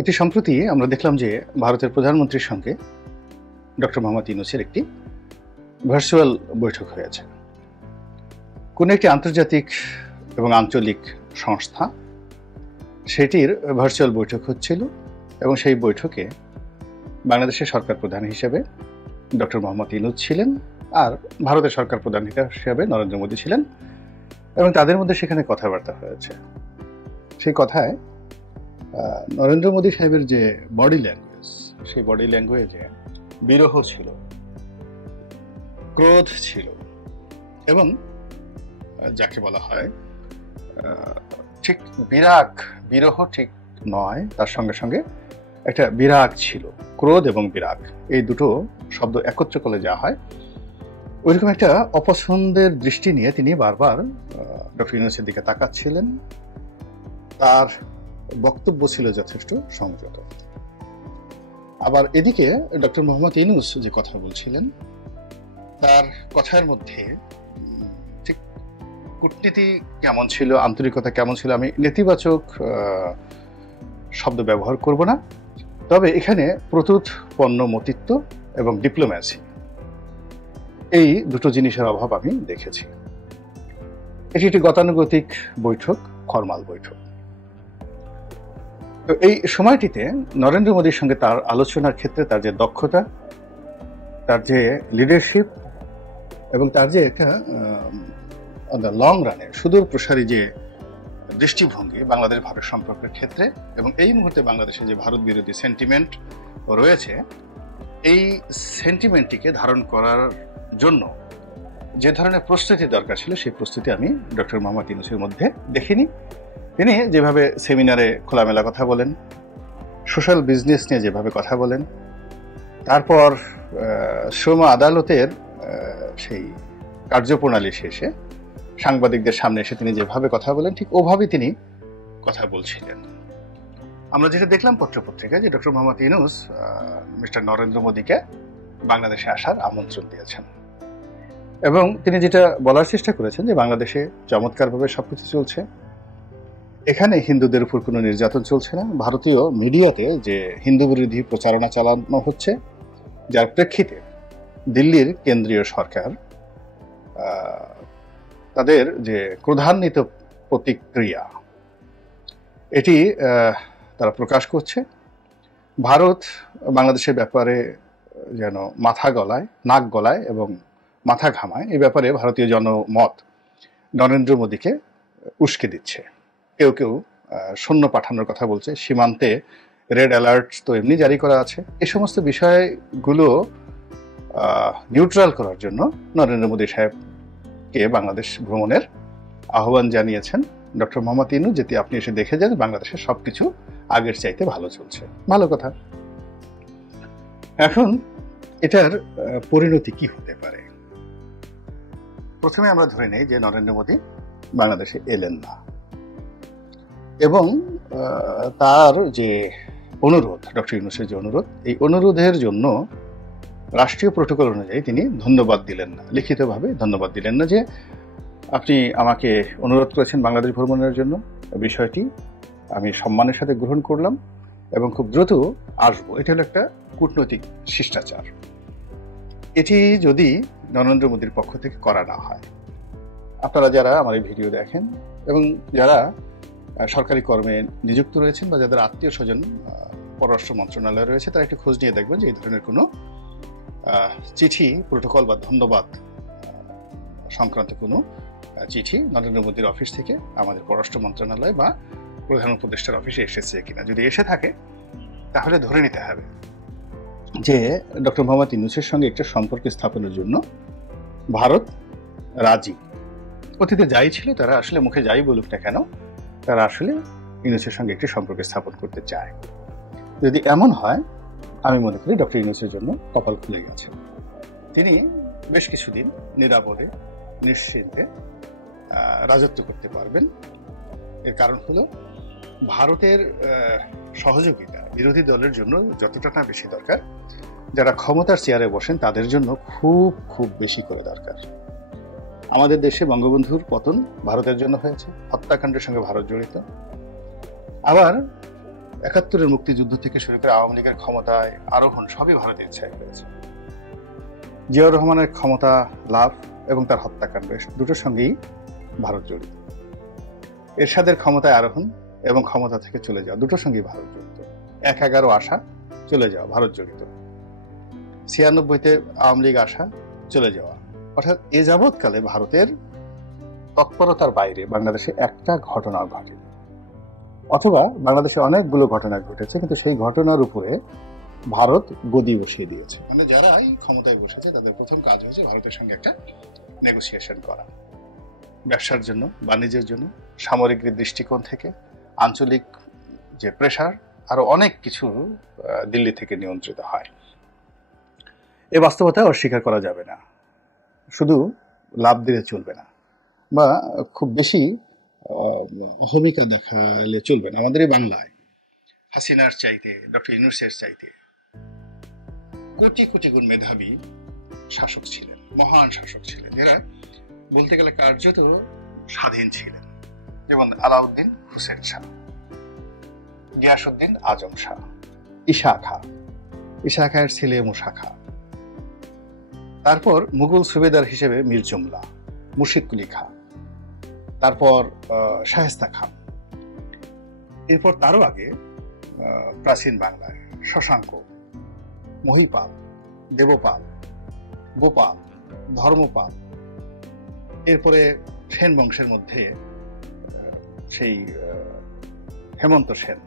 অতি সম্প্রতি আমরা দেখলাম যে ভারতের প্রধানমন্ত্রীর সঙ্গে ডক্টর মোহাম্মদ ইউনূসের একটি ভার্চুয়াল বৈঠক হয়েছে। কোন একটি আন্তর্জাতিক এবং আঞ্চলিক সংস্থা সেটির ভার্চুয়াল বৈঠক হচ্ছিল এবং সেই বৈঠকে বাংলাদেশের সরকার প্রধান হিসেবে ডক্টর মোহাম্মদ ইউনূস ছিলেন, আর ভারতের সরকার প্রধান হিসেবে নরেন্দ্র মোদী ছিলেন এবং তাদের মধ্যে সেখানে কথাবার্তা হয়েছে। সেই কথায় নরেন্দ্র মোদী সাহেবের যে বডি ল্যাঙ্গুয়েজ, সেই বডি ল্যাঙ্গুয়েজে বিরহ ছিল, ক্রোধ ছিল এবং যাকে বলা হয় ঠিক বিরহ ঠিক নয়, তার সঙ্গে সঙ্গে একটা বিরাগ ছিল। ক্রোধ এবং বিরাগ এই দুটো শব্দ একত্র করলে যা হয়, ওইরকম একটা অপছন্দের দৃষ্টি নিয়ে তিনি বারবার ডক্টর ইউনূসের দিকে তাকাচ্ছিলেন। তার বক্তব্য ছিল যথেষ্ট সংযত। আবার এদিকে ডক্টর মোহাম্মদ ইউনূস যে কথা বলছিলেন, তার কথার মধ্যে ঠিক কূটনীতি কেমন ছিল, আন্তরিকতা কেমন ছিল, আমি নেতিবাচক শব্দ ব্যবহার করব না, তবে এখানে প্রত্যুত পণ্যমতিত্ব এবং ডিপ্লোম্যাসি, এই দুটো জিনিসের অভাব আমি দেখেছি। এটি একটি গতানুগতিক বৈঠক, ফরমাল বৈঠক। তো এই সময়টিতে নরেন্দ্র মোদীর সঙ্গে তার আলোচনার ক্ষেত্রে তার যে দক্ষতা, তার যে লিডারশিপ এবং তার যে একটা লং রানে সুদূর প্রসারী যে দৃষ্টিভঙ্গি বাংলাদেশ ভারত সম্পর্কের ক্ষেত্রে, এবং এই মুহূর্তে বাংলাদেশে যে ভারত বিরোধী সেন্টিমেন্ট রয়েছে, এই সেন্টিমেন্টটিকে ধারণ করার জন্য যে ধরনের প্রস্তুতি দরকার ছিল, সেই প্রস্তুতি আমি ডক্টর মোহাম্মদ ইউনূসের মধ্যে দেখিনি। তিনি যেভাবে সেমিনারে খোলামেলা কথা বলেন, সোশ্যাল বিজনেস নিয়ে যেভাবে কথা বলেন, তারপর শ্রম আদালতের সেই কার্যপ্রণালী শেষে সাংবাদিকদের সামনে এসে তিনি যেভাবে কথা বলেন, ঠিক ওভাবেই তিনি কথা বলছিলেন। আমরা যেটা দেখলাম পত্রপত্রিকায় যে ডক্টর মোহাম্মদ ইউনূস মিস্টার নরেন্দ্র মোদীকে বাংলাদেশে আসার আমন্ত্রণ দিয়েছেন এবং তিনি যেটা বলার চেষ্টা করেছেন যে বাংলাদেশে চমৎকারভাবে সবকিছু চলছে, এখানে হিন্দুদের উপর কোনো নির্যাতন চলছে না। ভারতীয় মিডিয়াতে যে হিন্দু বিরোধী প্রচারণা চালানো হচ্ছে, যার প্রেক্ষিতে দিল্লির কেন্দ্রীয় সরকার তাদের যে ক্রোধান্বিত প্রতিক্রিয়া, এটি তারা প্রকাশ করছে। ভারত বাংলাদেশের ব্যাপারে যেন মাথা গলায়, নাক গলায় এবং মাথা ঘামায়, এই ব্যাপারে ভারতীয় জনমত নরেন্দ্র মোদীকে উস্কে দিচ্ছে। কেউ কেউ সৈন্য পাঠানোর কথা বলছে, সীমান্তে রেড অ্যালার্ট তো এমনি জারি করা আছে। এই সমস্ত বিষয়গুলো নিউট্রাল করার জন্য নরেন্দ্র মোদী সাহেবকে বাংলাদেশ ভ্রমণের আহ্বান জানিয়েছেন ডক্টর মোহাম্মদ ইউনূস, যেটি আপনি এসে দেখে যান বাংলাদেশের সবকিছু আগের চাইতে ভালো চলছে। ভালো কথা। এখন এটার পরিণতি কি হতে পারে? প্রথমে আমরা ধরে নেই যে নরেন্দ্র মোদী বাংলাদেশে এলেন না এবং তার যে অনুরোধ, ডক্টর ইউনূসের যে অনুরোধ, এই অনুরোধের জন্য রাষ্ট্রীয় প্রোটোকল অনুযায়ী তিনি ধন্যবাদ দিলেন না, লিখিতভাবে ধন্যবাদ দিলেন না যে আপনি আমাকে অনুরোধ করেছেন বাংলাদেশ ভ্রমণের জন্য, বিষয়টি আমি সম্মানের সাথে গ্রহণ করলাম এবং খুব দ্রুত আসবো। এটা হলো একটা কূটনৈতিক শিষ্টাচার। এটি যদি নরেন্দ্র মোদীর পক্ষ থেকে করা না হয়, আপনারা যারা আমার এই ভিডিও দেখেন এবং যারা সরকারি কর্মে নিযুক্ত রয়েছেন বা যাদের আত্মীয় স্বজন পররাষ্ট্র মন্ত্রণালয়ে রয়েছে, তারা একটু খোঁজ নিয়ে দেখবেন যে এই ধরনের কোনো চিঠি, প্রোটোকল বা ধন্যবাদ সংক্রান্ত কোনো চিঠি নরেন্দ্র মোদীর অফিস থেকে আমাদের পররাষ্ট্র মন্ত্রণালয় বা প্রধান উপদেষ্টার অফিসে এসেছে কিনা। যদি এসে থাকে তাহলে ধরে নিতে হবে যে ডক্টর মোহাম্মদ ইউনূসের সঙ্গে একটা সম্পর্ক স্থাপনের জন্য ভারত রাজি। অতীতে যাই ছিল, তারা আসলে মুখে যাই বলুক না কেন, তারা আসলে ইউনূসের সঙ্গে একটি সম্পর্ক স্থাপন করতে চায়। যদি এমন হয়, আমি মনে করি ডক্টর ইউনূসের জন্য কপাল খুলে গেছে। তিনি বেশ কিছুদিন নিরাপদে নিশ্চিন্তে রাজত্ব করতে পারবেন। এর কারণ হলো ভারতের সহযোগিতা বিরোধী দলের জন্য যতটা না বেশি দরকার, যারা ক্ষমতার চেয়ারে বসেন তাদের জন্য খুব খুব বেশি করে দরকার। আমাদের দেশে বঙ্গবন্ধুর পতন ভারতের জন্য হয়েছে, হত্যাকাণ্ডের সঙ্গে ভারত জড়িত। আবার 71-এর মুক্তিযুদ্ধ থেকে শুরু করে আওয়ামী লীগের ক্ষমতায় আরোহণ সবই ভারতের ইচ্ছায় হয়েছে। জিয়াউর রহমানের ক্ষমতা লাভ এবং তার হত্যাকাণ্ড দুটোর সঙ্গেই ভারত জড়িত। এরশাদের ক্ষমতায় আরোহণ এবং ক্ষমতা থেকে চলে যাওয়া দুটোর সঙ্গেই ভারত জড়িত। ১/১১ আসা, চলে যাওয়া, ভারত জড়িত। ৯৬-তে আওয়ামী লীগ আসা, চলে যাওয়া, অর্থাৎ এ যাবৎকালে ভারতের তৎপরতার বাইরে বাংলাদেশে একটা ঘটনা ঘটেনি, অথবা বাংলাদেশে অনেকগুলো ঘটনা ঘটেছে, কিন্তু সেই ঘটনার উপরে ভারত গদি বসিয়ে দিয়েছে। মানে যারা এই ক্ষমতায় বসেছে তাদের প্রথম কাজ হয়েছে ভারতের সঙ্গে একটা নেগোসিয়েশন করা, ব্যবসার জন্য, বাণিজ্যের জন্য, সামরিক দৃষ্টিকোণ থেকে, আঞ্চলিক যে প্রেশার, আরো অনেক কিছু দিল্লি থেকে নিয়ন্ত্রিত হয়। এই বাস্তবতা অস্বীকার করা যাবে না। শুধু লাভ দিলে চলবে না, বা খুব বেশি অহমিকা দেখালে চলবে না। আমাদের এই বাংলায় হাসিনার চাইতে, ডক্টর ইউনূসের চাইতে কোটি কোটি গুণ মেধাবী শাসক ছিলেন, মহান শাসক ছিলেন, এরা বলতে গেলে কার্যত স্বাধীন ছিলেন। যেমন আলাউদ্দিন হুসেন শাহ, গিয়াসউদ্দিন আজম শাহ, ঈশা খাঁ, ঈশা খাঁয়ের ছেলে মুসা খাঁ, তারপর মুঘল সুবেদার হিসেবে মীর জুমলা, মুর্শিদ কুলি খাঁ, তারপর শায়েস্তা খান, এরপর তারও আগে প্রাচীন বাংলায় শশাঙ্ক, মহিপাল, দেবপাল, গোপাল, ধর্মপাল, এরপরে সেন বংশের মধ্যে সেই হেমন্ত সেন,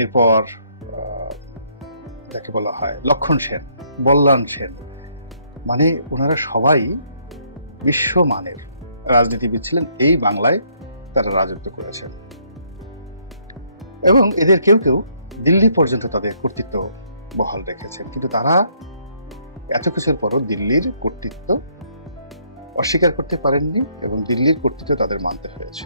এরপর যাকে বলা হয় লক্ষণ সেন, বল্লান সেন, মানে ওনারা সবাই বিশ্বমানের রাজনীতিবিদ ছিলেন। এই বাংলায় তারা রাজত্ব করেছেন এবং এদের কেউ কেউ দিল্লি পর্যন্ত তাদের কর্তৃত্ব বহাল রেখেছেন। কিন্তু তারা এত কিছুর পরও দিল্লির কর্তৃত্ব অস্বীকার করতে পারেননি এবং দিল্লির কর্তৃত্ব তাদের মানতে হয়েছে।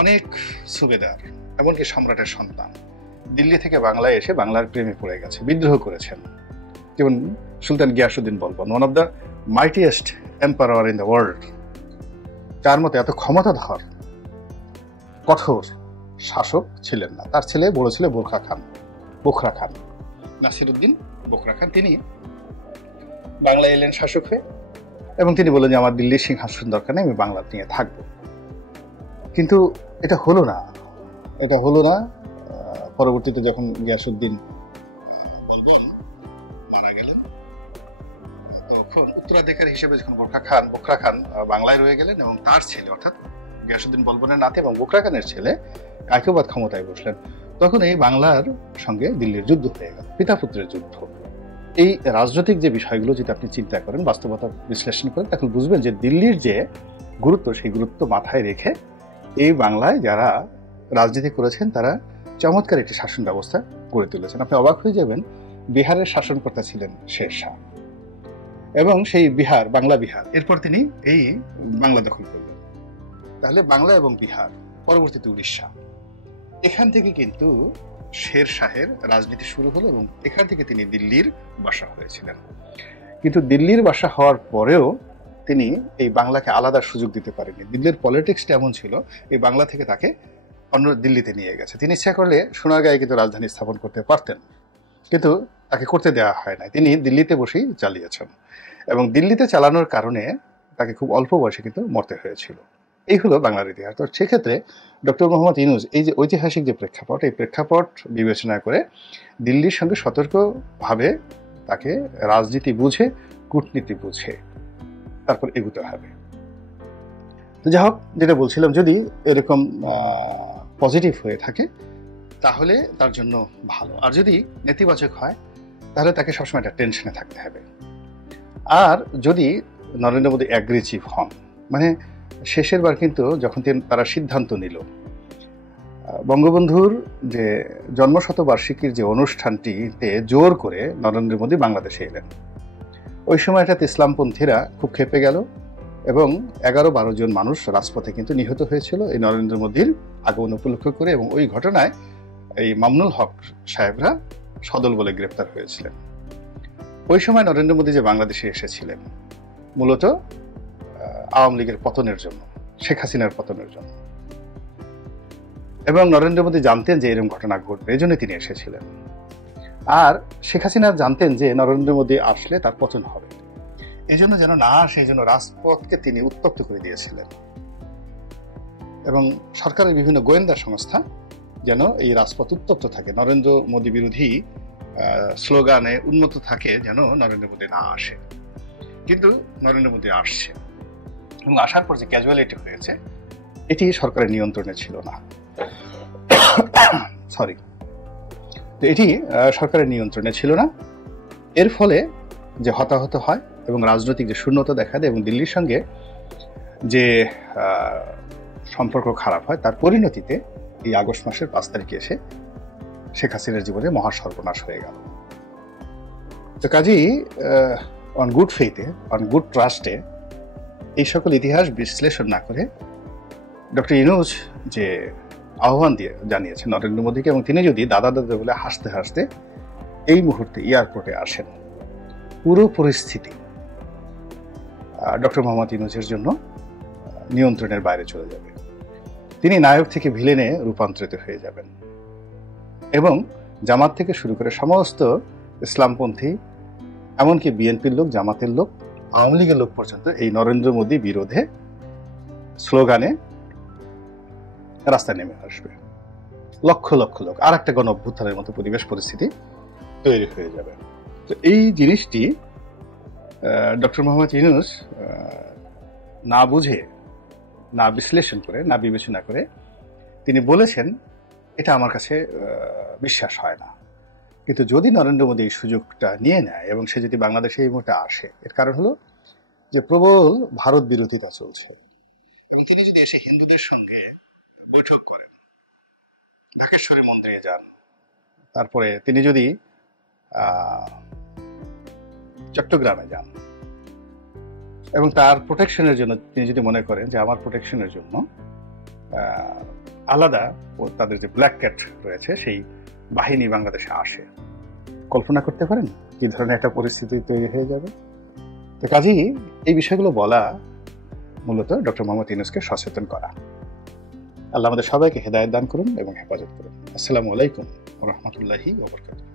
অনেক সুবেদার, এমনকি সম্রাটের সন্তান, দিল্লি থেকে বাংলায় এসে বাংলার প্রেমে পড়ে গেছে, বিদ্রোহ করেছেন। যেমন Sultan Ghiyasuddin Balban, one of the mightiest emperor in the world, যার মতো এত ক্ষমতাধর কঠোর শাসক ছিলেন না। তার ছেলে, বড় ছেলে বোখরা খান, নাসিরউদ্দিন বোখরা খান, তিনি বাংলায় এলেন শাসক হয়ে এবং তিনি বললেন যে আমার দিল্লির সিংহাসন দরকার নেই, আমি বাংলা নিয়ে থাকবো। কিন্তু এটা হলো না। পরবর্তীতে যখন গিয়াসউদ্দিন বলবন মারা গেলেন, তখন উত্তরাধিকারী হিসেবে যখন বোখরা খান বাংলায় রয়ে গেলেন এবং তার ছেলে, অর্থাৎ গিয়াসউদ্দিন বলবনের নাতি এবং বোখরা খানের ছেলে কায়কোবাদ ক্ষমতায় বসলেন, তখন এই বাংলার সঙ্গে দিল্লির যুদ্ধ হয়ে গেল, পিতা পুত্রের যুদ্ধ। এই রাজনৈতিক যে বিষয়গুলো যদি আপনি চিন্তা করেন, বাস্তবতা বিশ্লেষণ করেন, তখন বুঝবেন যে দিল্লির যে গুরুত্ব, সেই গুরুত্ব মাথায় রেখে এই বাংলায় যারা রাজনীতি করেছেন তারা চমৎকার একটি শাসন ব্যবস্থা গড়ে তুলেছেন। আপনি অবাক হয়ে যাবেন, বিহারের শাসনকর্তা ছিলেন শের শাহ এবং সেই বিহার, বাংলা বিহার, এরপর তিনি এই বাংলা দখল করলেন। তাহলে বাংলা এবং বিহার, পরবর্তীতে উড়িষ্যা, এখান থেকে কিন্তু শের শাহের রাজনীতি শুরু হলো এবং এখান থেকে তিনি দিল্লির বাসা হয়েছিলেন। কিন্তু দিল্লির বাসা হওয়ার পরেও তিনি এই বাংলাকে আলাদা সুযোগ দিতে পারেননি। দিল্লির পলিটিক্সটা এমন ছিল, এই বাংলা থেকে তাকে অন্য দিল্লিতে নিয়ে গেছে। তিনি ইচ্ছা করলে সোনারগাঁয়ে কিন্তু রাজধানী স্থাপন করতে পারতেন, কিন্তু তাকে করতে দেওয়া হয় না। তিনি দিল্লিতে বসেই চালিয়েছেন এবং দিল্লিতে চালানোর কারণে তাকে খুব অল্প বয়সে কিন্তু মরতে হয়েছিল। এই হলো বাংলার ইতিহাস। তো সেক্ষেত্রে ডক্টর মোহাম্মদ ইউনূস এই যে ঐতিহাসিক যে প্রেক্ষাপট, এই প্রেক্ষাপট বিবেচনা করে দিল্লির সঙ্গে সতর্কভাবে তাকে রাজনীতি বুঝে, কূটনীতি বুঝে তারপর এগুতে হবে। তো যাই হোক, যেটা বলছিলাম, যদি এরকম পজিটিভ হয়ে থাকে তাহলে তার জন্য ভালো, আর যদি নেতিবাচক হয় তাহলে তাকে সবসময় একটা টেনশনে থাকতে হবে। আর যদি নরেন্দ্র মোদী অ্যাগ্রেসিভ হন, মানে শেষের বার কিন্তু যখন তারা সিদ্ধান্ত নিল বঙ্গবন্ধুর যে জন্মশতবার্ষিকীর যে অনুষ্ঠানটিতে জোর করে নরেন্দ্র মোদী বাংলাদেশে এলেন, ওই সময়টাতে ইসলামপন্থীরা খুব ক্ষেপে গেল এবং 11-12 জন মানুষ রাজপথে কিন্তু নিহত হয়েছিল এই নরেন্দ্র মোদীর আগমন উপলক্ষ করে, এবং ওই ঘটনায় এই মামুনুল হক সাহেবরা সদল বলে গ্রেপ্তার হয়েছিলেন। ওই সময় নরেন্দ্র মোদী যে বাংলাদেশে এসেছিলেন মূলত আওয়ামী লীগের পতনের জন্য, শেখ হাসিনার পতনের জন্য, এবং নরেন্দ্র মোদী জানতেন যে এরকম ঘটনা ঘটবে, এই জন্য তিনি এসেছিলেন। আর শেখ হাসিনা জানতেন যে নরেন্দ্র মোদী আসলে তার পতন হবে, এই জন্য যেন না আসে, এই জন্য রাজপথকে তিনি উত্তপ্ত করে দিয়েছিলেন। এবং সরকারের বিভিন্ন গোয়েন্দা সংস্থা যেন এই রাজপথ উত্তপ্ত থাকে, নরেন্দ্র মোদী বিরোধী স্লোগানে উন্নত থাকে, যেন নরেন্দ্র মোদী না আসে। কিন্তু নরেন্দ্র মোদী আসছে, এবং আসার পর যে ক্যাজুয়ালিটি হয়েছে এটি সরকারের নিয়ন্ত্রণে ছিল না। সরি, তো এটি সরকারের নিয়ন্ত্রণে ছিল না। এর ফলে যে হতাহত হয় এবং রাজনৈতিক যে শূন্যতা দেখা দেয় এবং দিল্লির সঙ্গে যে সম্পর্ক খারাপ হয়, তার পরিণতিতে এই আগস্ট মাসের 5 তারিখে এসে শেখ হাসিনার জীবনে মহা সর্বনাশ হয়ে গেল। তো কাজেই অন গুড ফেইথে, অন গুড ট্রাস্টে এই সকল ইতিহাস বিশ্লেষণ না করে ডক্টর ইউনূস যে আহ্বান দিয়ে জানিয়েছেন নরেন্দ্র মোদীকে, এবং তিনি যদি দাদা দাদা বলে হাসতে হাসতে এই মুহূর্তে এয়ারপোর্টে আসেন, পুরো পরিস্থিতি ডক্টর মোহাম্মদ ইউনূসের জন্য নিয়ন্ত্রণের বাইরে চলে যাবে। তিনি নায়ক থেকে ভিলেনে রূপান্তরিত হয়ে যাবেন, এবং জামাত থেকে শুরু করে সমস্ত ইসলামপন্থী, এমনকি বিএনপির লোক, জামাতের লোক, আওয়ামী লীগের লোক পর্যন্ত এই নরেন্দ্র মোদী বিরোধে স্লোগানে রাস্তায় নেমে আসবে। লক্ষ লক্ষ লোক, আর একটা গণ অভ্যুত্থানের মতো পরিবেশ পরিস্থিতি তৈরি হয়ে যাবে। তো এই জিনিসটি ডক্টর মোহাম্মদ ইউনূস না বুঝে, না বিশ্লেষণ করে, না বিবেচনা করে তিনি বলেছেন, এটা আমার কাছে বিশ্বাস হয় না। কিন্তু যদি নরেন্দ্র মোদী এই সুযোগটা নিয়ে নেয় এবং সে যদি বাংলাদেশে এই মুহূর্তে আসে, এর কারণ হলো যে প্রবল ভারত বিরোধিতা চলছে, এবং তিনি যদি এসে হিন্দুদের সঙ্গে বৈঠক করেন, ঢাকেশ্বরী মন্দিরে যান, তারপরে তিনি যদি চট্টগ্রামে যান, এবং তার প্রোটেকশনের জন্য তিনি যদি মনে করেন যে আমার প্রোটেকশনের জন্য আলাদা তাদের যে ব্ল্যাক ক্যাট রয়েছে সেই বাহিনী বাংলাদেশে আসে, কল্পনা করতে পারেন কি ধরনের একটা পরিস্থিতি তৈরি হয়ে যাবে। তো কাজেই এই বিষয়গুলো বলা মূলত ডক্টর মোহাম্মদ ইউনূসকে সচেতন করা। আল্লাহ আমাদের সবাইকে হেদায়েত দান করুন এবং হেফাজত করুন। আসসালামু আলাইকুম ওয়া রাহমাতুল্লাহি ওয়া বারাকাতুহু।